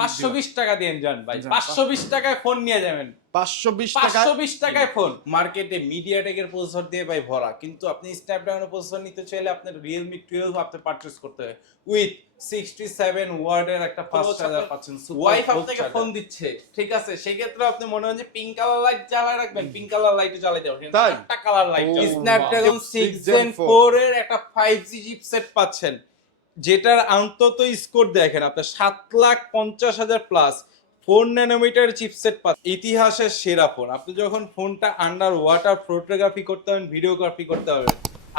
পাঁচশো বিশ টাকা দিয়ে যান ভাই। পাঁচশো বিশ টাকায় ফোন নিয়ে যাবেন। পাঁচশো বিশ টাকা পাঁচশো বিশ টাকায় ফোন মার্কেটে মিডিয়াটেকের প্রসেসর দিয়ে ভাই ভরা। কিন্তু আপনি স্ন্যাপড্রাগনের প্রসেসর নিতে চাইলে আপনার রিয়েলমি টুয়েলভ আপনি পারচেস করতে হবে উইথ সিক্সটি সেভেন ওয়ার্ডের একটা ফাস্ট চার্জার পাচ্ছেন ওয়াইফ আপনাকে ফোন দিচ্ছে। ঠিক আছে সেক্ষেত্রে আপনি মনে হয় যে পিঙ্ক কালার লাইট জ্বালায় রাখবেন। পিঙ্ক কালার লাইটে জ্বালাতে হবে তাই? একটা colour light Snapdragon six 6 gen Gen 4 four এর একটা ফাইভ জি চিপসেট পাচ্ছেন। যেটার অন্তত স্কোর দেখেন আপনার সাত লাখ পঞ্চাশ হাজার প্লাস ফোর ন্যানোমিটার চিপসেট পাচ্ছেন ইতিহাসের সেরা ফোন। আপনি যখন ফোনটা আন্ডার ওয়াটার ফটোগ্রাফি করতে হবেন ভিডিওগ্রাফি করতে হবে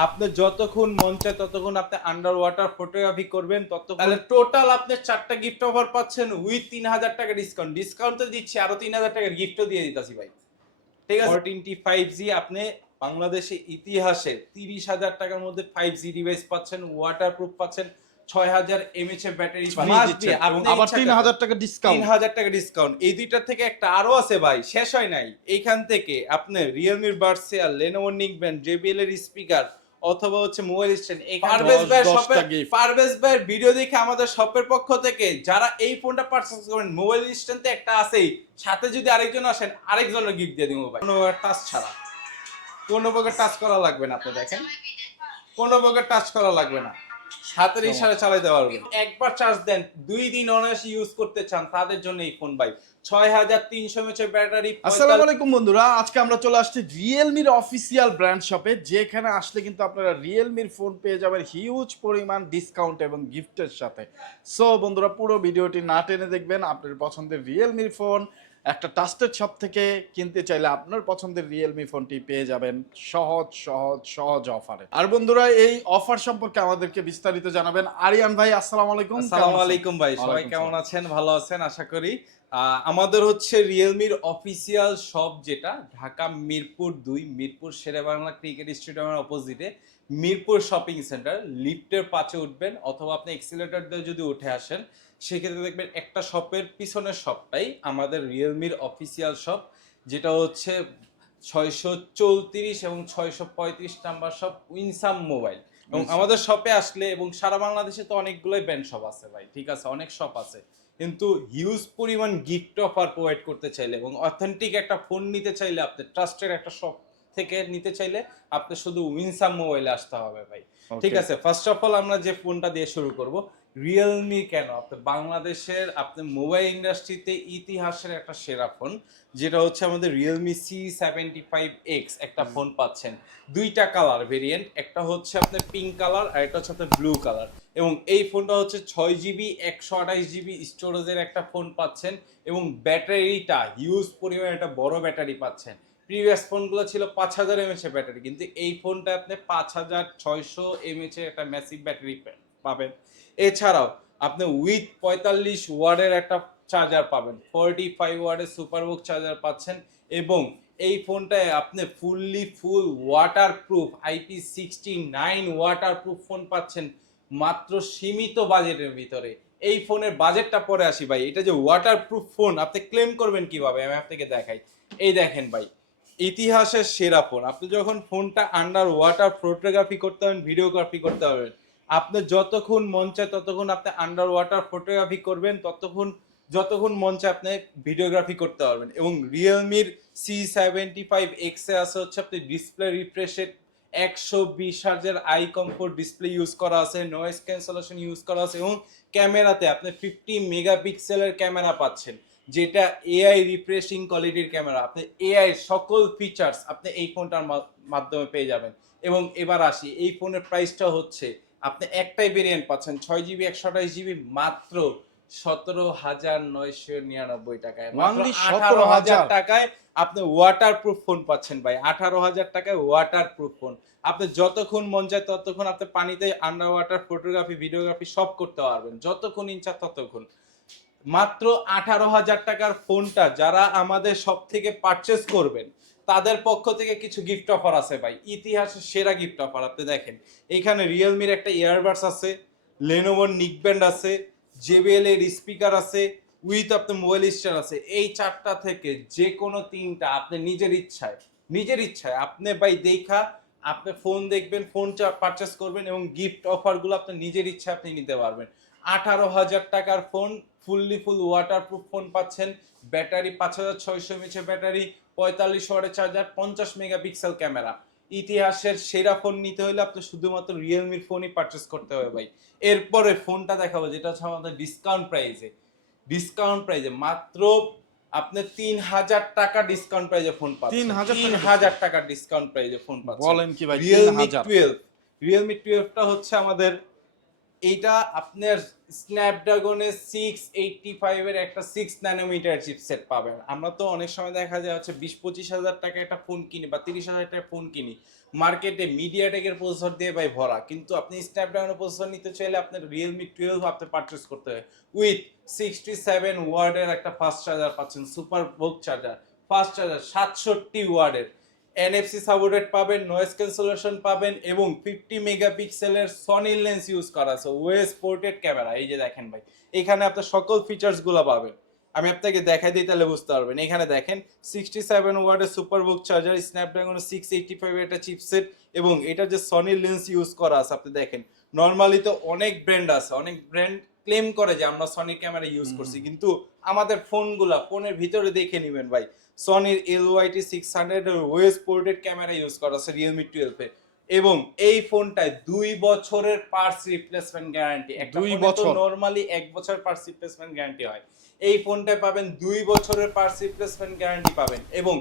আপনি যতক্ষণ মন চায় ততক্ষণ আপনি আন্ডার ওয়াটার ফটোগ্রাফি করবেন, ততক্ষণ টোটাল আপনি চারটা গিফট অফার পাচ্ছেন উইথ তিন হাজার টাকা ডিসকাউন্ট ডিসকাউন্ট তো দিচ্ছি, আরও তিন হাজার টাকার গিফটও দিয়ে দিতেছি ভাই। ঠিক আছে? ফোরটিনটি ফাইভ জি আপনি বাংলাদেশে ইতিহাসে তিরিশ হাজার টাকার মধ্যে ফাইভ জি ডিভাইস পাচ্ছেন ওয়াটার প্রুফ পাচ্ছেন। ছয় হাজার এমএচ এর ব্যাটারি বানিয়ে দিচ্ছেন। এবং আবার তিন হাজার টাকা তিন হাজার টাকা ডিসকাউন্ট এই দুইটার থেকে একটা আরও আছে ভাই শেষ হয় নাই। এইখান থেকে আপনি রিয়েলমির বার্সিয়াল লেনোভো নিকবেন জেবিএল এর স্পিকার অথবা হচ্ছে মোবাইল স্ট্যান্ড পারভেজ দশ- শপের পারভেজ ভাইয়ের ভিডিও দেখে আমাদের শপের পক্ষ থেকে যারা এই ফোনটা পারচেজ করেন মোবাইল স্ট্যান্ডে একটা আছেই। সাথে যদি আরেকজন আসেন আরেকজনের গিফট দিয়ে দিব ভাই। কোনো টাচ ছাড়া। কোনো প্রকার টাচ করা লাগবে না আপনি দেখেন। কোনো প্রকার টাচ করা লাগবে না। হাতের ইশারা চালাতে পারবেন একবার চার্জ দেন দুই দিন অনায়াসে ইউজ করতে চান তাদের জন্য এই ফোন ভাই। ছয় হাজার তিনশো এমএচের ব্যাটারি আসসালামু আলাইকুম বন্ধুরা আজকে আমরা চলে আসছি রিয়েলমির অফিসিয়াল ব্র্যান্ড শপে যেখানে আসলে কিন্তু আপনারা রিয়েলমির ফোন পেয়ে যাবেন হিউজ পরিমাণ ডিসকাউন্ট এবং গিফটের সাথে। সো বন্ধুরা পুরো ভিডিওটি না টেনে দেখবেন আপনার পছন্দের রিয়েলমির ফোন একটা ট্রাস্টেড শপ থেকে কিনতে চাইলে আপনার পছন্দের রিয়েলমি ফোনটি পেয়ে যাবেন সহজ সহজ সহজ অফারে আর বন্ধুরা এই অফার সম্পর্কে আমাদেরকে বিস্তারিত জানাবেন। আরিয়ান ভাই আসসালামু আলাইকুম। আসসালামু আলাইকুম ভাই। সবাই কেমন আছেন? ভালো আছেন? আশা করি আমাদের হচ্ছে রিয়েলমির অফিসিয়াল শপ যেটা ঢাকা মিরপুর দুই মিরপুর শেরে বাংলা ক্রিকেট স্টেডিয়ামের অপোজিটে মিরপুর শপিং সেন্টার লিফটের পাশে উঠবেন অথবা আপনি এক্সিলেটর দিয়ে যদি উঠে আসেন সেক্ষেত্রে দেখবেন একটা শপের পিছনের শপটাই আমাদের রিয়েলমির অফিসিয়াল শপ যেটা হচ্ছে ছয়শো চৌত্রিশ এবং ছয়শো পঁয়ত্রিশ নাম্বার শপ উইনসাম মোবাইল এবং। আমাদের শপে আসলে এবং সারা বাংলাদেশে তো অনেকগুলোই ব্যান্ড শপ আছে ভাই ঠিক আছে? অনেক শপ আছে। কিন্তু হিউজ পরিমাণ গিফট অফার প্রোভাইড করতে চাইলে এবং অথেন্টিক একটা ফোন নিতে চাইলে আপনি ট্রাস্টের একটা শপ থেকে নিতে চাইলে আপনি শুধু উইনসাম মোবাইলে আসতে হবে ভাই। ঠিক আছে? ফার্স্ট অফ অল আমরা যে ফোনটা দিয়ে শুরু করব রিয়েলমি কেন? আপনি বাংলাদেশের আপনি মোবাইল ইন্ডাস্ট্রিতে ইতিহাসের একটা সেরা ফোন যেটা হচ্ছে আমাদের Realme C seventy five X একটা ফোন পাচ্ছেন। দুইটা কালার ভেরিয়েন্ট একটা হচ্ছে আপনার পিঙ্ক কালার আর একটা হচ্ছে আপনার ব্লু কালার এবং এই ফোনটা হচ্ছে ছয় জিবি একশো আঠাশ জিবি স্টোরেজের একটা ফোন পাচ্ছেন এবং ব্যাটারিটা হিউজ পরিমাণে একটা বড় ব্যাটারি পাচ্ছেন। প্রিভিয়াস ফোনগুলো ছিল পাঁচ হাজার এমএচ এর ব্যাটারি, কিন্তু এই ফোনটা আপনি পাঁচ হাজার ছয়শো এমএচ এর একটা ম্যাসিভ ব্যাটারি পাবেন। এছাড়াও আপনি উইথ পঁয়তাল্লিশ ওয়ার্ডের একটা চার্জার পাবেন ফোরটি ফাইভ ওয়ার্ডের সুপারবুক চার্জার পাচ্ছেন এবং এই ফোনটায় আপনি fully full waterproof IP sixty nine waterproof phone পাচ্ছেন। মাত্র সীমিত বাজেটের ভিতরে। এই ফোনের বাজেটটা পরে আসি ভাই। এটা যে ওয়াটার প্রুফ ফোন আপনি ক্লেম করবেন কীভাবে? আমি আপনাকে দেখাই। এই দেখেন ভাই, ইতিহাসের সেরা ফোন আপনি যখন ফোনটা আন্ডার ওয়াটার ফটোগ্রাফি করতে হবেন ভিডিওগ্রাফি করতে হবেন, আপনি যতক্ষণ চায় ততক্ষণ আপনি আন্ডার ওয়াটার ফটোগ্রাফি করবেন, ততক্ষণ, যতক্ষণ চায় আপনি ভিডিওগ্রাফি করতে পারবেন। এবং রিয়েলমির সি সেভেন্টি ফাইভ এক্সে আছে হচ্ছে আপনি ডিসপ্লে রিফ্রেশের একশো বিশ হার্জের আই কমফোর্ট ডিসপ্লে ইউজ করা আছে নয়েজ ক্যান্সেলেশন ইউজ করা আছে এবং ক্যামেরাতে আপনি ফিফটি মেগাপিক্সেলের ক্যামেরা পাচ্ছেন, যেটা এআই রিফ্রেশিং কোয়ালিটির ক্যামেরা। আপনি এআই সকল ফিচার্স আপনি এই ফোনটার মাধ্যমে পেয়ে যাবেন। এবং এবার আসি, এই ফোনের প্রাইসটা হচ্ছে, আপনি একটাই ভেরিয়েন্ট পাচ্ছেন, ছয় জিবি একশো আঠাশ জিবি মাত্র সতেরো হাজার নয়শো নিরানব্বই টাকায় আঠারো হাজার টাকায় আপনি ওয়াটার প্রুফ ফোন পাচ্ছেন ভাই। আঠারো হাজার টাকায় ওয়াটার প্রুফ ফোন আপনি যতক্ষণ মন চায় ততক্ষণ আপনি পানিতে আন্ডার ওয়াটার ফটোগ্রাফি ভিডিওগ্রাফি সব করতে পারবেন। যতক্ষণ ইচ্ছা ততক্ষণ। মাত্র আঠারো হাজার টাকার ফোনটা যারা আমাদের সব থেকে পারচেস করবেন তাদের পক্ষ থেকে কিছু গিফট অফার আছে ভাই। ইতিহাসের সেরা গিফট অফার আপনি দেখেন। এখানে রিয়েলমির একটা ইয়ারবাডস আছে লেনোভোর নিকব্যান্ড আছে জেবিএল এর স্পিকার আছে উইথ আপনার মোবাইল স্ট্যান্ড আছে, এই চারটা থেকে যে কোনো তিনটা আপনি নিজের ইচ্ছায় নিজের ইচ্ছায় আপনি ভাই দেখা, আপনি ফোন দেখবেন ফোন পারচেস করবেন এবং গিফট অফারগুলো আপনি নিজের ইচ্ছায় আপনি নিতে পারবেন। আঠারো হাজার টাকার phone fully full waterproof phone পাচ্ছেন ব্যাটারি পাঁচ হাজার ছয়শো ব্যাটারি পঁয়তাল্লিশ ওয়াটের চার্জার পঞ্চাশ মেগাপিক্সেল ক্যামেরা ইতিহাসের সেরা ফোন নিতে হলে আপনি শুধুমাত্র রিয়েলমির ফোনই পারচেস করতে হবে ভাই। এরপরে ফোনটা দেখাবো যেটা হচ্ছে আমাদের ডিসকাউন্ট প্রাইসে ডিসকাউন্ট প্রাইসে মাত্র আপনি তিন হাজার টাকা ডিসকাউন্ট প্রাইসে ফোন পাচ্ছেন। 3000 তিন টাকা হাজার টাকা ডিসকাউন্ট প্রাইজে ফোন পাচ্ছেন। বলেন কি ভাই রিয়েলমি হাজার। টুয়েলভ রিয়েলমি টুয়েলভটা হচ্ছে আমাদের এইটা আপনার স্ন্যাপড্রাগনের সিক্স এইটটি ফাইভের একটা সিক্স ন্যানোমিটার চিপসেট পাবেন। আমরা তো অনেক সময় দেখা যায় হচ্ছে বিশ পঁচিশ হাজার টাকা একটা ফোন কিনি বা তিরিশ হাজার টাকা ফোন কিনি মার্কেটে মিডিয়াটেকের প্রসেসর দিয়ে ভাই ভরা। কিন্তু আপনি স্ন্যাপড্রাগনের প্রসেসর নিতে চাইলে আপনার রিয়েলমি টুয়েলভ আপনি পারচেস করতে হয়। উইথ সিক্সটি সেভেন ওয়ার্ডের একটা ফাস্ট চার্জার পাচ্ছেন সুপার বোক চার্জার ফাস্ট চার্জার সাতষট্টি ওয়ার্ডের এনএফসি সাপোর্টেড পাবেন নয়েজ ক্যান্সেলেশন পাবেন এবং ফিফটি মেগাপিক্সেলের সনি লেন্স ইউজ করা আছে, ওয়েস পোর্টেড ক্যামেরা, এই যে দেখেন ভাই, এখানে আপনার সকল ফিচার্সগুলো পাবেন। আমি আপনাকে দেখাই দিই তাহলে বুঝতে পারবেন। এখানে দেখেন সিক্সটি সেভেন ওয়ার্ডের সুপার বুক charger Snapdragon six eighty five একটা চিপসেট এবং এটা যে সনি লেন্স ইউজ করা আছে, আপনি দেখেন। নর্মালি তো অনেক ব্র্যান্ড আছে, অনেক ব্র্যান্ড ক্লেম করে যে আমরা সনি ক্যামেরা ইউজ করছি। কিন্তু আমাদের ফোনগুলা ফোনের ভিতরে দেখে নেবেন ভাই। সনির এল ওয়াইটি সিক্স হান্ড্রেড ওয়েস পোর্টেড ক্যামেরা ইউজ করা আছে রিয়েলমি টুয়েলভে এবং এই ফোনটায় দুই বছরের পার্টস রিপ্লেসমেন্ট গ্যারান্টি দুই বছর? নরমালি এক বছর পার্টস রিপ্লেসমেন্ট গ্যারান্টি হয়। এই ফোনটায় পাবেন দুই বছরের পার্টস রিপ্লেসমেন্ট গ্যারান্টি পাবেন। এবং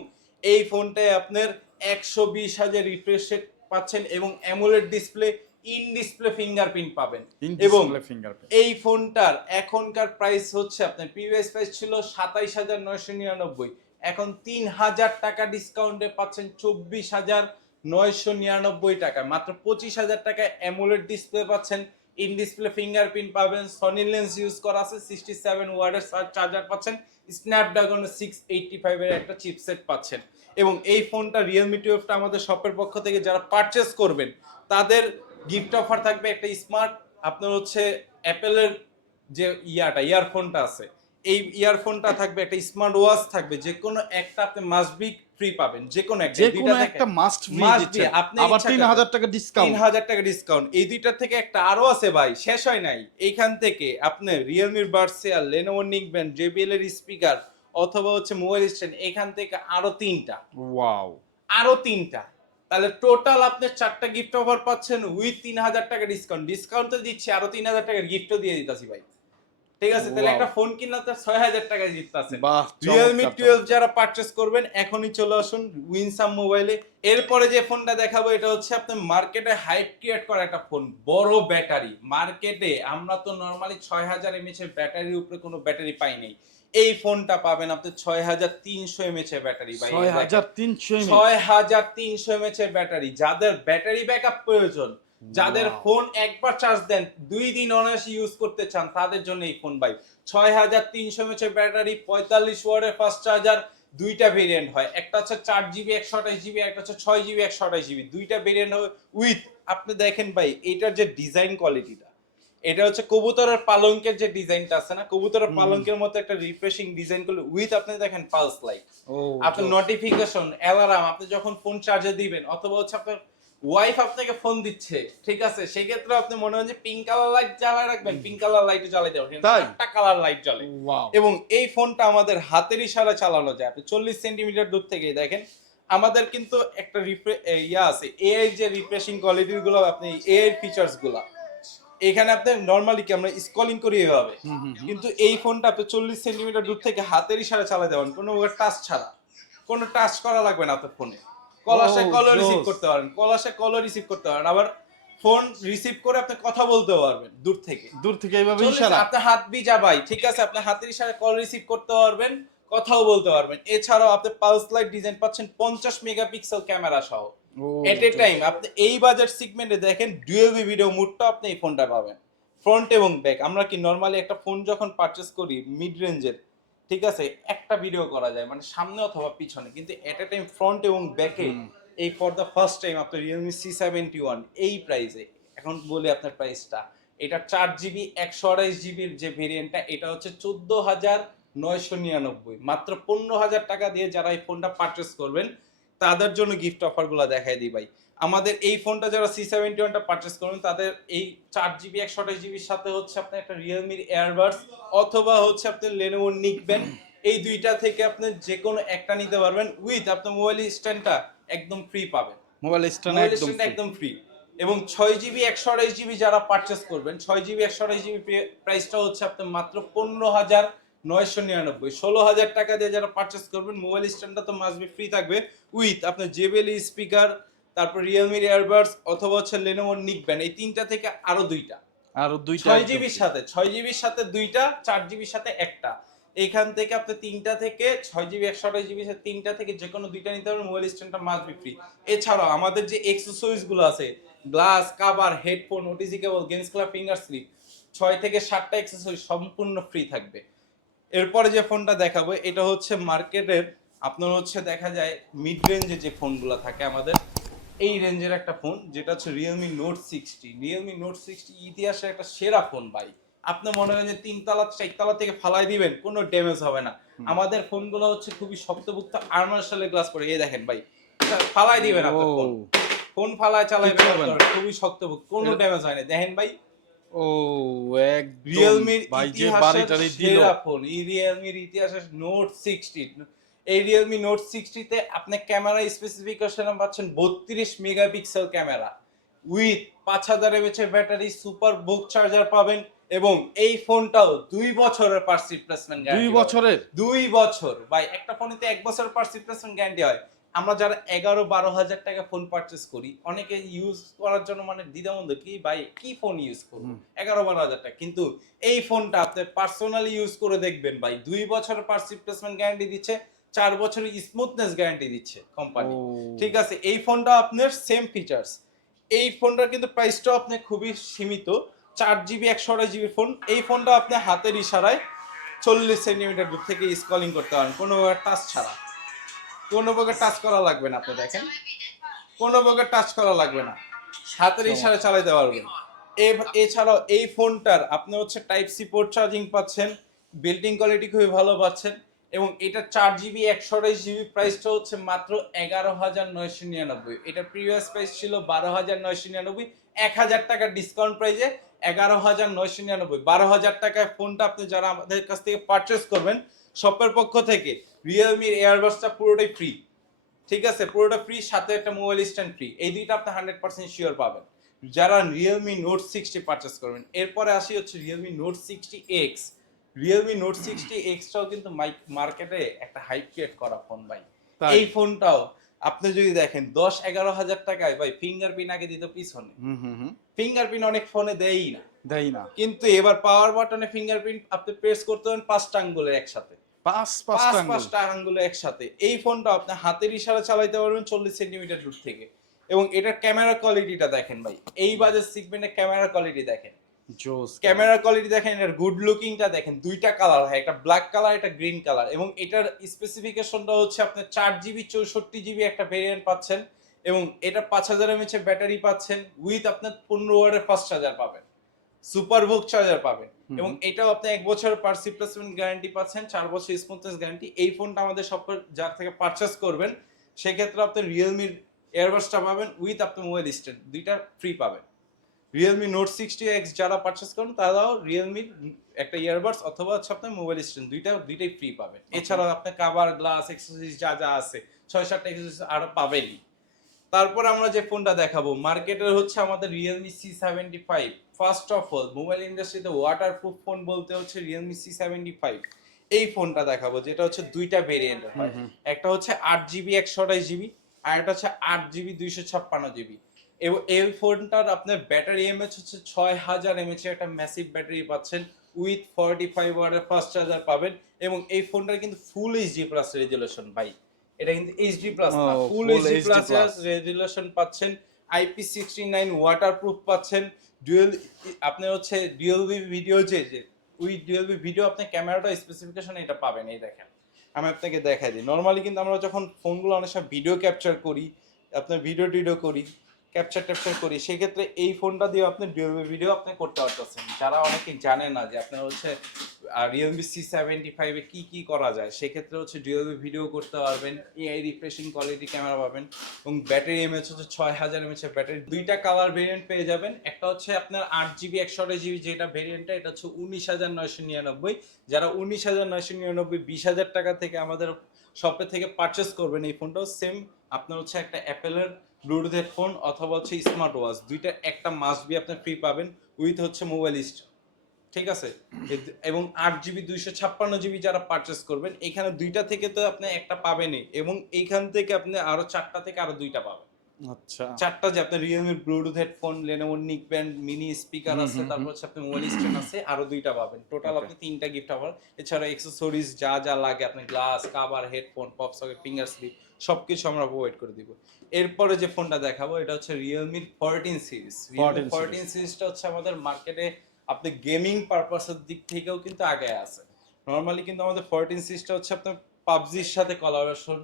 এই ফোনটায় আপনার একশো বিশ হাজার রিফ্রেশ পাচ্ছেন এবং AMOLED display in display fingerprint পাবেন। এবং এই ফোনটার এখনকার প্রাইস হচ্ছে আপনার প্রিভিয়াস প্রাইস ছিল সাতাইশ হাজার নয়শো নিরানব্বই। এখন তিন হাজার টাকা ডিসকাউন্টে পাচ্ছেন চব্বিশ হাজার নয়শো নিরানব্বই টাকা। মাত্র পঁচিশ হাজার টাকায় অ্যামোলেড ডিসপ্লে পাচ্ছেন। ইন ডিসপ্লে ফিঙ্গারপ্রিন্ট পাবেন সনি লেন্স ইউজ করা আছে সিক্সটি সেভেন ওয়ার্ডের চার্জার পাচ্ছেন। স্ন্যাপড্রাগন সিক্স এইটটি ফাইভের একটা চিপসেট পাচ্ছেন। এবং এই ফোনটা রিয়েলমি টুয়েলভটা আমাদের শপের পক্ষ থেকে যারা পারচেস করবেন তাদের গিফট অফার থাকবে একটা স্মার্ট আপনার হচ্ছে অ্যাপেলের যে ইয়াটা ইয়ারফোনটা আছে এই ইয়ারফোনটা থাকবে একটা স্মার্ট ওয়াচ থাকবে যে কোনো একটা আপনি মাস্ট বি ফ্রি পাবেন যে কোনো একটা যে কোনো একটা মাস্ট ফ্রি দিচ্ছে আপনি আবার ইচ্ছা তিন করেন। হাজার টাকা ডিসকাউন্ট হাজার টাকা ডিসকাউন্ট এই দুইটার থেকে একটা আরও আছে ভাই শেষ হয় নাই। এইখান থেকে আপনি রিয়েলমির বার্সিয়াল লেনোভো নিকবেন জেবিএল এর স্পিকার অথবা হচ্ছে মোবাইল স্ট্যান্ড এখান থেকে আরও তিনটা। ওয়াও আরও তিনটা। তাহলে টোটাল আপনি চারটা গিফট অফার পাচ্ছেন উইথ তিন হাজার টাকা ডিসকাউন্ট ডিসকাউন্ট তো দিচ্ছি আরও তিন হাজার টাকার গিফটও দিয়ে দিতাছি ভাই। ঠিক আছে তাহলে একটা ফোন কিনলে তো ছয় হাজার টাকায় জিততাছেন বাহ রিয়েলমি টুয়েলভ যারা পারচেস করবেন এখনই চলে আসুন উইনসাম মোবাইলে এরপরে যে ফোনটা দেখাবো এটা হচ্ছে আপনার মার্কেটে হাইপ ক্রিয়েট করা একটা ফোন বড় ব্যাটারি মার্কেটে আমরা তো নর্মালি ছয় হাজার এমএচ এর ব্যাটারির উপরে কোনো ব্যাটারি পাই নাই। এই ফোনটা পাবেন আপনি ছয় হাজার তিনশো এমএচ এর ব্যাটারি ভাই ছয় হাজার তিনশো ছয় হাজার তিনশো এমএচ এর ব্যাটারি। যাদের ব্যাটারি ব্যাকআপ প্রয়োজন যাদের ফোন একবার চার্জ দেন দুই দিন অনায়াসে ইউজ করতে চান তাদের জন্য এই ফোন ভাই। ছয় হাজার তিনশো এমএচ এর ব্যাটারি পঁয়তাল্লিশ ওয়ার্ডের ফাস্ট চার্জার দুইটা ভেরিয়েন্ট হয়। একটা হচ্ছে চার জিবি একশো আঠাশ জিবি একটা হচ্ছে ছয় জিবি একশো আঠাশ জিবি দুইটা ভেরিয়েন্ট হয় উইথ আপনি দেখেন ভাই এটার যে ডিজাইন কোয়ালিটিটা এটা হচ্ছে কবুতরের পালঙ্কের যে ডিজাইনটা আছে না কবুতরের। পালঙ্কের মতো একটা রিফ্রেশিং ডিজাইন করলে উইথ আপনি দেখেন পালস লাইট আপনার নোটিফিকেশন অ্যালার্ম আপনি যখন ফোন চার্জে দিবেন অথবা হচ্ছে আপনার ওয়াইফ আপনাকে ফোন দিচ্ছে ঠিক আছে? সেক্ষেত্রে আপনি মনে হয় যে পিঙ্ক কালার লাইট জ্বালায় রাখবেন পিঙ্ক কালার লাইট জ্বালাই দেবেন? একটা কালার লাইট জ্বলে। এবং এই ফোনটা আমাদের হাতের ইশারা চালানো যায়। আপনি চল্লিশ সেন্টিমিটার দূর থেকে দেখেন আমাদের কিন্তু একটা ইয়া আছে এআই যে রিফ্রেশিং কোয়ালিটিরগুলো আপনি এআই ফিচার্সগুলো এখানে আপনি নর্মালি কি আমরা স্কলিং করি এভাবে। কিন্তু এই ফোনটা আপনি চল্লিশ সেন্টিমিটার দূর থেকে হাতের ইশারা চালাতে পারেন কোনো টাচ ছাড়া। কোনো টাচ করা লাগবে না আপনার ফোনে Oh, কল রিসিভ করতে পারেন। কলাসে কল রিসিভ করতে পারেন। আবার ফোন রিসিভ করে আপনি কথা বলতে পারবেন দূর থেকে। দূর থেকে এইভাবে ইশারা। আপনার হাত বিজা ভাই ঠিক আছে? আপনি হাতের ইশারায় কল রিসিভ করতে পারবেন কথাও বলতে পারবেন। এছাড়াও আপনি পালস লাইট ডিজাইন পাচ্ছেন পঞ্চাশ মেগাপিক্সেল ক্যামেরা সহ। এট এ টাইম আপনি এই বাজেট সেগমেন্টে দেখেন ডুয়েল ভিডিও মুডটা আপনি এই ফোনটা পাবেন। ফ্রন্ট এবং ব্যাক আমরা কি নর্মালি একটা ফোন যখন পারচেস করি মিড রেঞ্জের ঠিক আছে একটা ভিডিও করা যায় মানে সামনে অথবা পিছনে। কিন্তু এট এ টাইম ফ্রন্ট এবং ব্যাকে এই ফর দ্য ফার্স্ট টাইম আপনার রিয়েলমি সি সেভেন্টি ওয়ান এই প্রাইসে এখন বলি আপনার প্রাইসটা এটা চার জিবি একশো আড়াইশ জিবির যে ভেরিয়েন্টটা এটা হচ্ছে চোদ্দ হাজার নয়শো নিরানব্বই। মাত্র পনেরো হাজার টাকা দিয়ে যারা এই ফোনটা পারচেস করবেন তাদের জন্য গিফট অফারগুলো দেখাই দিই ভাই। আমাদের এই ফোনটা যারা সি সেভেন্টি ওয়ানটা পারচেস করবেন তাদের এই চার জিবি একশো আঠাশ জিবির সাথে হচ্ছে আপনার একটা রিয়েলমির এয়ারবাডস অথবা হচ্ছে আপনি লেনোভো নিকবেন এই দুইটা থেকে আপনি যে কোনো একটা নিতে পারবেন উইথ আপনার মোবাইল স্ট্যান্ডটা একদম ফ্রি পাবেন। মোবাইল স্ট্যান্ড মোবাইল একদম স্ট্যান্ড একদম ফ্রি এবং ছয় জিবি একশো আঠাশ জিবি যারা পারচেস করবেন ছয় জিবি একশো আঠাশ জিবি প্রাইসটা হচ্ছে আপনার মাত্র পনেরো হাজার নয়শো নিরানব্বই। ষোলো হাজার টাকা দিয়ে যারা পারচেস করবেন মোবাইল স্ট্যান্ডটা তো মাসবি ফ্রি থাকবে উইথ আপনার জেবেলি স্পিকার তারপর রিয়েলমির এয়ারবাডস অথবা হচ্ছে লেনোভো নিকবেন এই তিনটা থেকে আরও দুইটা। আরও দুইটা ছয় জিবির সাথে ছয় জিবির সাথে দুইটা চার জিবির সাথে একটা। এইখান থেকে আপনি তিনটা থেকে ছয় জিবি একশো আঠাশ সাথে তিনটা থেকে যে কোনো দুইটা নিতে পারবেন মোবাইল স্ট্যান্ডটা মাস্ট বি ফ্রি এছাড়াও আমাদের যে এক্সেসরিজগুলো আছে glass cover headphone OTG cable games club finger sleeve ছয় থেকে সাতটা এক্সেসরিজ সম্পূর্ণ ফ্রি থাকবে। এরপরে যে ফোনটা দেখাবো এটা হচ্ছে মার্কেটের আপনার হচ্ছে দেখা যায় মিড রেঞ্জে যে ফোনগুলো থাকে আমাদের এই রেঞ্জের একটা ফোন যেটা হচ্ছে Realme Note sixty Realme Note sixty ইতিহাসের একটা সেরা ফোন ভাই। আপনি মনে করেন যে তিনতলা চারতলা থেকে ফালাই দিবেন কোনো ড্যামেজ হবে না। আমাদের ফোনগুলো হচ্ছে খুবই শক্তভুক্ত আর্মার্শালের গ্লাস করে এই দেখেন ভাই। ফালাই দিবেন আপনার ফোন। ফোন ফালায় চালাইবেন না। আপনার, খুবই শক্তভুক্ত কোনো ড্যামেজ হয় না। দেখেন ভাই ও একদম রিয়েলমির সেরা ফোন এই রিয়েলমির ইতিহাসের নোট সিক্সটি এই রিয়েলমি নোট সিক্সটিতে আপনি ক্যামেরা স্পেসিফিকেশন পাচ্ছেন বত্রিশ মেগাপিক্সেল ক্যামেরা উইথ পাঁচ হাজার এমএচ এর ব্যাটারি সুপার বুক চার্জার পাবেন এবং এই ফোনটাও দুই বছরের পার্স রিপ্লেসমেন্ট দুই বছরের? দুই বছর। ভাই একটা ফোনেতে এক বছর পার্স রিপ্লেসমেন্ট গ্যারান্টি হয়। আমরা যারা এগারো বারো হাজার টাকা ফোন পারচেস করি অনেকে ইউজ করার জন্য মানে দ্বিধাবন্ধ কি ভাই কি ফোন ইউজ করব? এগারো বারো হাজার টাকা। কিন্তু এই ফোনটা আপনি পার্সোনালি ইউজ করে দেখবেন ভাই। দুই বছর পার্স রিপ্লেসমেন্ট গ্যারান্টি দিচ্ছে চার বছরের স্মুথনেস গ্যারান্টি দিচ্ছে কোম্পানি ঠিক আছে এই ফোনটা আপনার সেম ফিচার্স এই ফোনটার কিন্তু প্রাইসটাও আপনি খুবই সীমিত। চার জিবি একশো আঠাশ জিবি ফোন এই ফোনটা আপনি হাতের ইশারায় চল্লিশ সেন্টিমিটার দূর থেকে স্কলিং করতে পারেন কোনো টাচ ছাড়া। কোনো প্রকার টাচ করা লাগবে না আপনি দেখেন। কোনো প্রকার টাচ করা লাগবে না। হাতের ইশারায় চালাতে পারবেন। এছাড়াও এই ফোনটার আপনি হচ্ছে টাইপ সি পোর্ট চার্জিং পাচ্ছেন বিল্ডিং কোয়ালিটি খুবই ভালো পাচ্ছেন এবং এটা চার জিবি একশো আঠাশ জিবি প্রাইসটা হচ্ছে মাত্র এগারো হাজার নয়শো নিরানব্বই। এটা প্রিভিয়াস প্রাইস ছিল বারো হাজার নয়শো নিরানব্বই এক হাজার টাকার ডিসকাউন্ট প্রাইসে এগারো হাজার নয়শো নিরানব্বই। বারো হাজার টাকায় ফোনটা আপনি যারা আমাদের কাছ থেকে পারচেস করবেন শপের পক্ষ থেকে রিয়েলমির এয়ারবাসটা পুরোটাই ফ্রি ঠিক আছে? পুরোটা ফ্রি সাথে একটা মোবাইল স্ট্যান্ড ফ্রি এই দুইটা আপনি হান্ড্রেড পার্সেন্ট শিওর পাবেন। যারা রিয়েলমি নোট সিক্সটি পারচেস করবেন। এরপরে আসি হচ্ছে Realme Note sixty X Realme Note sixty এক্সটাও কিন্তু মার্কেটে একটা হাইপ ক্রিয়েট করা ফোন ভাই। এই ফোনটাও আপনি যদি দেখেন দশ এগারো হাজার টাকায় ভাই ফিঙ্গারপ্রিন্ট আগে দিত পিছনে। হুম হুম হুম। ফিঙ্গারপ্রিন্ট অনেক ফোনে দেয়ই না। দেয় না। কিন্তু এবার পাওয়ার বাটনে ফিঙ্গারপ্রিন্ট আপনি প্রেস করতে পারেন পাঁচটা আঙ্গুলের একসাথে। পাঁচ পাঁচ পাঁচটা আঙ্গুল। একসাথে। এই ফোনটা আপনি হাতের ইশারা চালাইতে পারবেন চল্লিশ সেন্টিমিটার দূর থেকে। এবং এটার ক্যামেরা কোয়ালিটিটা দেখেন ভাই। এই বাজার সিগমেন্টের ক্যামেরা কোয়ালিটি দেখেন। জোস ক্যামেরা কোয়ালিটি দেখেন এটার গুড লুকিংটা দেখেন দুইটা কালার হয় একটা ব্ল্যাক কালার একটা গ্রিন কালার এবং এটার স্পেসিফিকেশনটা হচ্ছে আপনার চার জিবি চৌষট্টি জিবি একটা ভেরিয়েন্ট পাচ্ছেন। এবং এটা পাঁচ হাজার এমএচ ব্যাটারি পাচ্ছেন উইথ আপনার পনেরো ওয়ার্ডের ফাস্ট চার্জার পাবেন। সুপার বুক চার্জার পাবেন। এবং এটাও আপনি এক বছর পার রিপ্লেসমেন্ট গ্যারান্টি পাচ্ছেন চার বছর স্মুথনেস গ্যারান্টি এই ফোনটা আমাদের সব যার থেকে পারচেস করবেন সেক্ষেত্রে আপনি রিয়েলমির এয়ারবাসটা পাবেন উইথ আপনার মোবাইল স্ট্যান্ড দুইটা ফ্রি পাবেন। রিয়েলমি নোট সিক্সটি এক্স যারা পারচেস করেন তারাও রিয়েলমির একটা ইয়ারবাডস অথবা হচ্ছে আপনার মোবাইল স্ট্যান্ড দুইটা দুইটাই ফ্রি পাবেন। এছাড়াও আপনার কাভার গ্লাস এক্সারসাইজ যা যা আছে ছয় সাতটা এক্সারসাইজ আরও পাবেনই। তারপর আমরা যে ফোনটা দেখাবো মার্কেটের হচ্ছে আমাদের Realme C seventy five first of all mobile ইন্ডাস্ট্রিতে ওয়াটার প্রুফ ফোন বলতে হচ্ছে রিয়েলমি সি সেভেন্টি ফাইভ এই ফোনটা দেখাবো যেটা হচ্ছে দুইটা ভেরিয়েন্ট হয়। একটা হচ্ছে আট জিবি একশো আঠাশ জিবি আর একটা হচ্ছে আট জিবি দুইশো ছাপ্পান্ন জিবি এবং এই ফোনটার আপনার ব্যাটারি এমএচ হচ্ছে ছয় হাজার এমএচ একটা ম্যাসিভ ব্যাটারি পাচ্ছেন উইথ ফর্টি ফাইভ ওয়ার্ডের ফাস্ট চার্জার পাবেন। এবং এই ফোনটার কিন্তু ফুল এইচডি প্লাস রেজুলেশন ভাই। এটা কিন্তু HD plus full HD plus resolution পাচ্ছেন IP sixty nine water proof পাচ্ছেন ডুয়েল আপনি হচ্ছে ডিএলবি ভিডিও যে যে উইথ ডিএলবি ভিডিও আপনি ক্যামেরাটা স্পেসিফিকেশন এটা পাবেন এই দেখেন। আমি আপনাকে দেখাই দিই। নর্মালি কিন্তু আমরা যখন ফোনগুলো অনেক সময় ভিডিও ক্যাপচার করি আপনার ভিডিও টিডিও করি ক্যাপচার ট্যাপচার করি। সেক্ষেত্রে এই ফোনটা দিয়ে আপনি ডিওবি ভিডিও আপনি করতে পারতেছেন। যারা অনেকে জানে না যে আপনার হচ্ছে রিয়েলমি সি সেভেন্টি ফাইভে কী কী করা যায়, সেক্ষেত্রে হচ্ছে ডিওবি ভিডিও করতে পারবেন এআই রিফ্রেশিং কোয়ালিটি ক্যামেরা পাবেন এবং ব্যাটারি এমএচ হচ্ছে ছয় হাজার এমএচ এর ব্যাটারি দুইটা কালার ভেরিয়েন্ট পেয়ে যাবেন। একটা হচ্ছে আপনার আট জিবি একশো আঠাশ জিবি যেটা ভেরিয়েন্টটা এটা হচ্ছে উনিশ হাজার নয়শো নিরানব্বই। যারা উনিশ হাজার নয়শো নিরানব্বই, বিশ হাজার টাকা থেকে আমাদের শপে থেকে পারচেস করবেন এই ফোনটাও সেম আপনার হচ্ছে একটা অ্যাপেলের ব্লুটুথ হেডফোন অথবা হচ্ছে স্মার্ট ওয়াচ দুইটা একটা মাস বি আপনি ফ্রি পাবেন উইথ হচ্ছে মোবাইল ইস্ট ঠিক আছে? এবং আট জিবি দুইশো ছাপ্পান্ন জিবি যারা পারচেস করবেন, এখানে দুইটা থেকে তো আপনি একটা পাবেনই এবং এইখান থেকে আপনি আরও চারটা থেকে আরও দুইটা পাবেন। আচ্ছা। চারটা যে আপনার রিয়েলমির Bluetooth headphone Lenovo neckband mini speaker আছে তারপর হচ্ছে আপনি মোবাইল স্ট্যান্ড আছে আরও দুইটা পাবেন। টোটাল আপনি তিনটা গিফট পাবেন এছাড়া অ্যাক্সেসরিজ যা যা লাগে আপনি glass cover headphone pop socket finger sleeve সবকিছু আমরা প্রোভাইড করে দিব। এরপরে যে ফোনটা দেখাবো এটা হচ্ছে রিয়েলমির ফোরটিন সিরিজ 14 ফোরটিন সিরিজটা হচ্ছে আমাদের মার্কেটে আপনি গেমিং পারপাসের দিক থেকেও কিন্তু আগে আছে। নর্মালি কিন্তু আমাদের ফোরটিন সিরিজটা হচ্ছে আপনার পাবজির সাথে কোলাবোরেশন।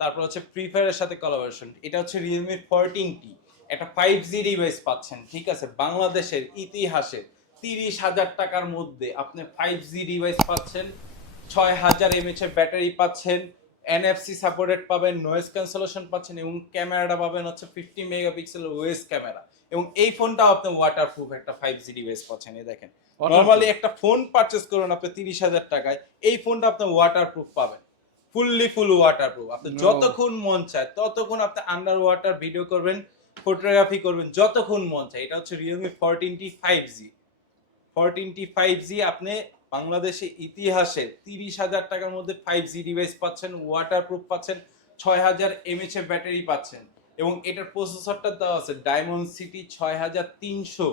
তারপর হচ্ছে ফ্রি ফায়ারের সাথে কোলাবোরেশন এটা হচ্ছে রিয়েলমি ফোরটিন টি একটা ফাইভ জি ডিভাইস পাচ্ছেন ঠিক আছে? বাংলাদেশের ইতিহাসে তিরিশ হাজার টাকার মধ্যে আপনি ফাইভ জি ডিভাইস পাচ্ছেন ছয় হাজার এমএচ এর ব্যাটারি পাচ্ছেন এনএফসি সাপোর্টেড পাবেন নয়েজ ক্যান্সেলেশন পাচ্ছেন এবং ক্যামেরাটা পাবেন হচ্ছে ফিফটি মেগাপিক্সেল ওয়েস ক্যামেরা এবং এই ফোনটাও আপনি ওয়াটার প্রুফ একটা ফাইভ জি ডিভাইস পাচ্ছেন এই দেখেন। নর্মালি একটা ফোন পারচেস করুন আপনি তিরিশ হাজার টাকায় এই ফোনটা আপনি ওয়াটার প্রুফ পাবেন। ফুললি ফুল ওয়াটার প্রুফ আপনি যতক্ষণ মন চায় ততক্ষণ আপনি আন্ডার ওয়াটার ভিডিও করবেন ফটোগ্রাফি করবেন যতক্ষণ মন চায়। এটা হচ্ছে Realme fourteen T five G fourteen T five G আপনি বাংলাদেশে ইতিহাসে তিরিশ হাজার টাকার মধ্যে ফাইভ জি ডিভাইস পাচ্ছেন ওয়াটার প্রুফ পাচ্ছেন ছয় হাজার এমএচ এর ব্যাটারি পাচ্ছেন। এবং এটার প্রসেসরটা দেওয়া আছে ডায়মন্ড সিটি ছয় হাজার তিনশো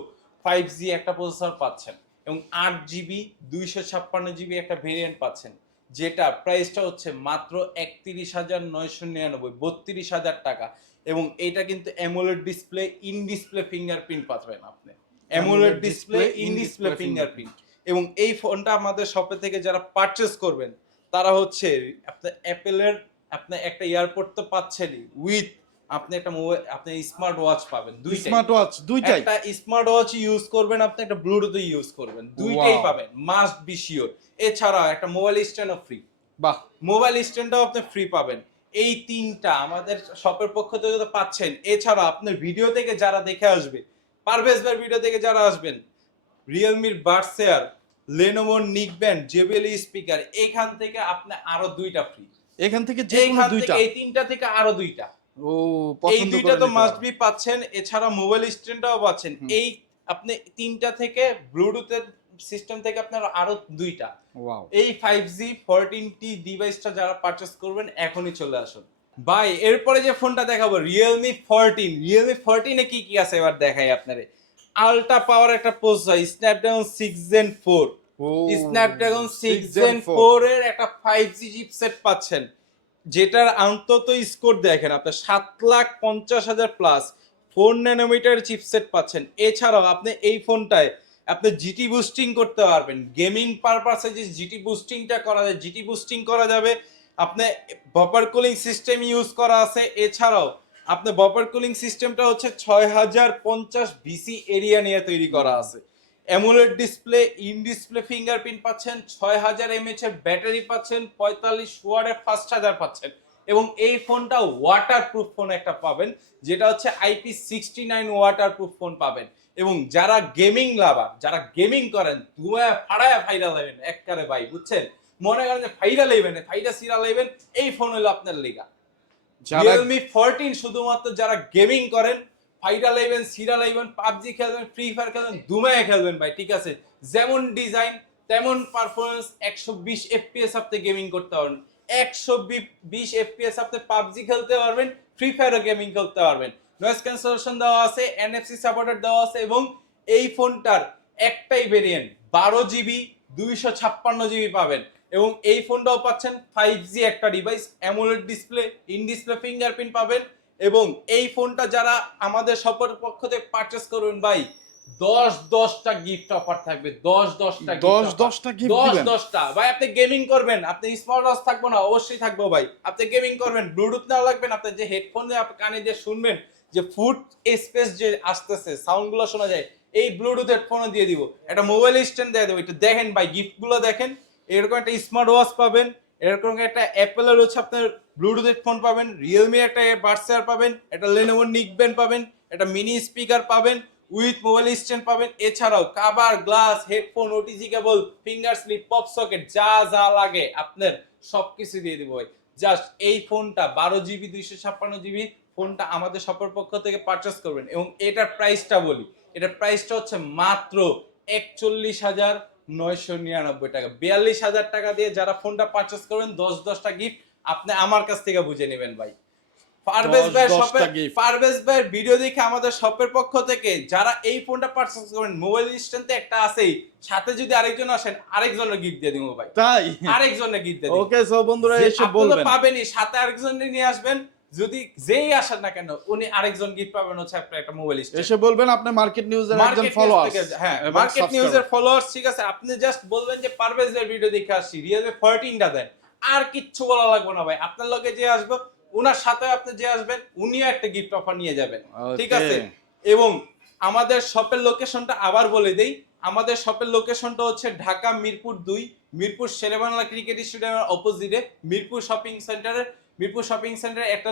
ফাইভ জি একটা প্রসেসর পাচ্ছেন। এবং আট জিবি দুইশো ছাপ্পান্ন জিবি একটা ভেরিয়েন্ট পাচ্ছেন। যেটা প্রাইসটা হচ্ছে মাত্র একত্রিশ হাজার নয়শো নিরানব্বই বত্রিশ হাজার টাকা। এবং এটা কিন্তু AMOLED display in display fingerprint পাবেন আপনি। AMOLED display in display fingerprint এবং এই ফোনটা আমাদের শপে থেকে যারা পারচেস করবেন তারা হচ্ছে আপনার অ্যাপেলের আপনার একটা এয়ারপোর্ট তো পাচ্ছেনই উইথ আপনি একটা মোবাইল আপনি স্মার্ট ওয়াচ পাবেন দুইটাই। স্মার্ট ওয়াচ দুইটাই। একটা স্মার্ট ওয়াচ ইউজ করবেন আপনি একটা ব্লুটুথ ইউজ করবেন দুইটাই পাবেন মাস্ট বি শিওর এছাড়া একটা মোবাইল স্ট্যান্ডও ফ্রি বাহ। মোবাইল স্ট্যান্ডটাও আপনি ফ্রি পাবেন। এই তিনটা আমাদের শপের পক্ষ থেকে তো পাচ্ছেন। এছাড়া আপনার ভিডিও থেকে যারা দেখে আসবে পারভেজ ভাই ভিডিও থেকে যারা আসবেন রিয়েলমির বার্সেয়ার লেনোভোর নিক ব্যান্ড জেবেলি স্পিকার এখান থেকে আপনি আরও দুইটা ফ্রি এখান থেকে যে কোনো দুইটা। এই তিনটা থেকে আরও দুইটা। ও এই দুইটা তো মাস্ট। বি পাচ্ছেন এছাড়া মোবাইল স্ট্যান্ডটাও পাচ্ছেন। এই আপনি তিনটা থেকে ব্লুটুথের সিস্টেম থেকে আপনার আরও দুইটা। এই ফাইভ জি ফোরটিন টি ডিভাইসটা যারা পারচেস করবেন এখনই চলে আসুন। ভাই এরপরে যে ফোনটা দেখাবো রিয়েলমি ফোরটিন রিয়েলমি ফোরটিনে কি কি আছে? এবার দেখাই আপনারে। আলট্রা পাওয়ার একটা processor Snapdragon six gen four Snapdragon six gen four এর একটা ফাইভ জি চিপসেট পাচ্ছেন। যেটার অন্তত স্কোর দেখেন আপনার সাত লাখ পঞ্চাশ হাজার প্লাস ফোর ন্যানোমিটার চিপসেট পাচ্ছেন। এছাড়াও আপনি এই ফোনটায় আপনি জিটি বুস্টিং করতে পারবেন। গেমিং পারপাসে যে জিটি বুস্টিংটা করা যায় জিটি বুস্টিং করা যাবে। আপনি বপার কুলিং সিস্টেম ইউজ করা আছে। এছাড়াও আপনি বপার কুলিং সিস্টেমটা হচ্ছে ছয় হাজার পঞ্চাশ বিসি এরিয়া নিয়ে তৈরি করা আছে। AMOLED display in display fingerprint পাচ্ছেন ছয় হাজার এমএচ এর ব্যাটারি পাচ্ছেন পঁয়তাল্লিশ ওয়ার্ডের ফাস্ট চার্জার পাচ্ছেন এবং এই ফোনটা ওয়াটার প্রুফ ফোন একটা পাবেন যেটা হচ্ছে IP sixty nine waterproof phone পাবেন। এবং যারা গেমিং লাভার যারা গেমিং করেন ধুয়া ফাড়ায় ফাইরা লাইবেন এককারে ভাই বুঝছেন? মনে করেন যে ফাইরা লাইবেন ফাইরা সিরা লাইবেন এই ফোন হলো আপনার লেগা রিয়েলমি ফোরটিন শুধুমাত্র যারা গেমিং করেন ফাইডা লাইবেন সিরা লাইবেন পাবজি খেলবেন ফ্রি ফায়ার খেলবেন দুমায় খেলবেন ভাই, ঠিক আছে? যেমন ডিজাইন তেমন পারফরমেন্স একশো বিশ এফপিএস আপনি গেমিং করতে পারবেন। একশো বিশ এফপিএস আপনি পাবজি খেলতে পারবেন ফ্রি ফায়ারও গেমিং খেলতে পারবেন। নয়েজ ক্যান্সেলেশন দেওয়া আছে এনএফসি সাপোর্টেড দেওয়া আছে, এবং এই ফোনটার একটাই ভেরিয়েন্ট বারো জিবি দুইশো ছাপ্পান্ন জিবি পাবেন। এবং এই ফোনটাও পাচ্ছেন ফাইভ জি একটা device AMOLED display in display fingerprint পাবেন। এবং এই ফোনটা যারা আমাদের পক্ষ থেকে পারচেস করবেন ভাই দশ দশটা গিফট অফার থাকবে দশ দশটা দশ দশটা গিফট দশ দশটা। ভাই আপনি গেমিং করবেন আপনি স্মার্ট ওয়াচ থাকব না অবশ্যই থাকব ভাই। আপনি গেমিং করবেন ব্লুটুথ না লাগবেন আপনি যে হেডফোন দিয়ে আপনি কানে দিয়ে শুনবেন যে ফুট স্পেস যে আসতেছে সাউন্ডগুলো শোনা যায় এই ব্লুটুথ হেডফোনও দিয়ে দিব। একটা মোবাইল স্ট্যান্ড দিয়ে দেবো একটু দেখেন ভাই গিফটগুলো দেখেন এরকম একটা স্মার্ট ওয়াচ পাবেন এরকম একটা অ্যাপেলের হচ্ছে আপনার ব্লুটুথ হেডফোন পাবেন রিয়েলমি একটা বার্সার পাবেন, একটা লেনোভো নিকবেন পাবেন, একটা মিনি স্পিকার পাবেন উইথ মোবাইল স্ট্যান্ড পাবেন। এছাড়াও cover glass headphone OTG cable finger slip pop socket যা যা লাগে আপনার সবকিছু দিয়ে দেবো ভাই। জাস্ট এই ফোনটা বারো জিবি দুইশো ছাপ্পান্ন জিবি ফোনটা আমাদের শপের পক্ষ থেকে পারচেস করবেন। এবং এটার প্রাইসটা বলি, এটার প্রাইসটা হচ্ছে মাত্র একচল্লিশ হাজার নয়শো নিরানব্বই টাকা। বিয়াল্লিশ হাজার টাকা দিয়ে যারা ফোনটা পারচেস করবেন দশ দশটা গিফট আপনি আমার কাছ থেকে বুঝে নেবেন ভাই। পারভেজ ভাইয়ের শপের পারভেজ ভাইয়ের ভিডিও দেখে আমাদের শপের পক্ষ থেকে যারা এই ফোনটা পারচেস করবেন মোবাইল স্ট্যান্ডে একটা আছেই সাথে যদি আরেকজন আসেন আরেকজনের গিফট দিয়ে দিব ভাই। তাই? আরেকজনের গিফট দিয়ে দিব। ওকে সো বন্ধুরা এসে বলবেন। পাবেনই সাথে আরেকজন নিয়ে আসবেন। যদি যেই আসেন না কেন উনি আরেকজন গিফট পাবেন হচ্ছে আপনার একটা মোবাইল এসে বলবেন আপনি মার্কেট নিউজের একজন ফলোয়ার হ্যাঁ মার্কেট নিউজের ফলোয়ার্স ঠিক আছে আপনি জাস্ট বলবেন যে পারভেজের ভিডিও দেখে আসছি রিয়েলমি 14টা দেন। আর কিচ্ছু বলা লাগবে না ভাই আপনার লগে যে আসবে ওনার সাথে আপনি যে আসবেন উনিও একটা গিফট অফার নিয়ে যাবেন। ঠিক আছে? এবং আমাদের শপের লোকেশনটা আবার বলে দেই আমাদের শপের লোকেশনটা হচ্ছে ঢাকা মিরপুর দুই মিরপুর শেরেবাংলা ক্রিকেট স্টেডিয়ামের অপোজিটে মিরপুর শপিং সেন্টারের মিরপুর শপিং সেন্টারে একটা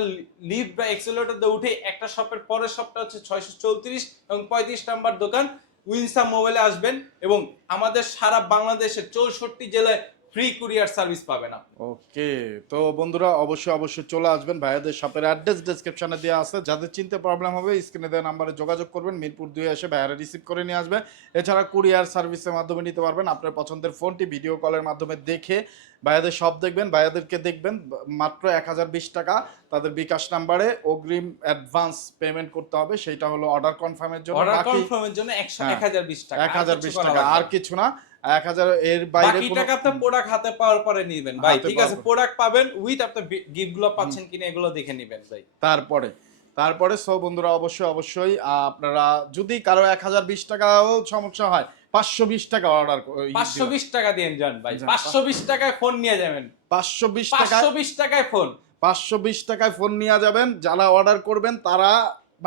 লিফট বা এক্সেলেটর দিয়ে উঠে একটা শপের পরের শপটা হচ্ছে ছয়শো চৌত্রিশ এবং পঁয়ত্রিশ নাম্বার দোকান উইনসা মোবাইলে আসবেন এবং আমাদের সারা বাংলাদেশের চৌষট্টি জেলায় ফ্রি কুরিয়ার সার্ভিস পাবেন আপনি। ওকে তো বন্ধুরা অবশ্যই অবশ্যই চলে আসবেন। ভাইয়াদের শপের অ্যাড্রেস ডেসক্রিপশনে দেওয়া আছে। যাদের চিনতে প্রবলেম হবে স্ক্রিনে দেওয়া নাম্বারে যোগাযোগ করবেন। মিরপুর দুই এসে ভাইয়ারা রিসিভ করে নিয়ে আসবে। এছাড়া কুরিয়ার সার্ভিসের মাধ্যমে নিতে পারবেন। আপনার পছন্দের ফোনটি ভিডিও কলের মাধ্যমে দেখে ভাইয়াদের সব দেখবেন। ভাইয়াদেরকে দেখবেন মাত্র এক হাজার বিশ টাকা। তাদের বিকাশ নাম্বারে অগ্রিম অ্যাডভান্স পেমেন্ট করতে হবে। সেটা হলো অর্ডার কনফার্মের জন্য। অর্ডার কনফার্মের জন্য একশো হ্যাঁ, এক হাজার বিশ টাকা। এক হাজার বিশ টাকা। আর কিছু না। এক হাজার এর বাইরে বাকি টাকা প্রোডাক্ট হাতে পাওয়ার পরে নিবেন। ভাই ঠিক আছে প্রোডাক্ট পাবেন উইথ আপনার গিফটগুলো পাচ্ছেন কিনা এগুলো দেখে নিবেন ভাই। তারপরে তারপরে সো বন্ধুরা অবশ্যই অবশ্যই আপনারা যদি কারও এক হাজার বিশ টাকাও সমস্যা হয় পাঁচশো বিশ টাকা অর্ডার পাঁচশো বিশ টাকা দিয়ে যান ভাই। পাঁচশো বিশ টাকায় ফোন নিয়ে যাবেন। পাঁচশো বিশ টাকা পাঁচশো বিশ টাকায় ফোন পাঁচশো বিশ টাকায় ফোন নিয়ে যাবেন। যারা অর্ডার করবেন তারা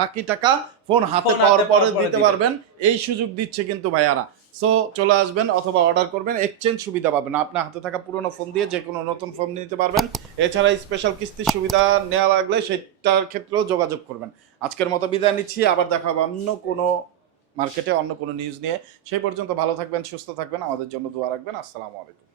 বাকি টাকা ফোন হাতে পাওয়ার পরে দিতে পারবেন। এই সুযোগ দিচ্ছে কিন্তু ভাইয়ারা। সো চলে আসবেন অথবা অর্ডার করবেন এক্সচেঞ্জ সুবিধা পাবেন। আপনার হাতে থাকা পুরনো ফোন দিয়ে যে কোনো নতুন ফোন নিতে পারবেন। এছাড়া স্পেশাল কিস্তির সুবিধা নেওয়া লাগলে সেটার ক্ষেত্রেও যোগাযোগ করবেন। আজকের মতো বিদায় নিচ্ছি। আবার দেখা হবে অন্য কোনো মার্কেটে অন্য কোনো নিউজ নিয়ে। সেই পর্যন্ত ভালো থাকবেন, সুস্থ থাকবেন। আমাদের জন্য দোয়া রাখবেন। আসসালামু আলাইকুম।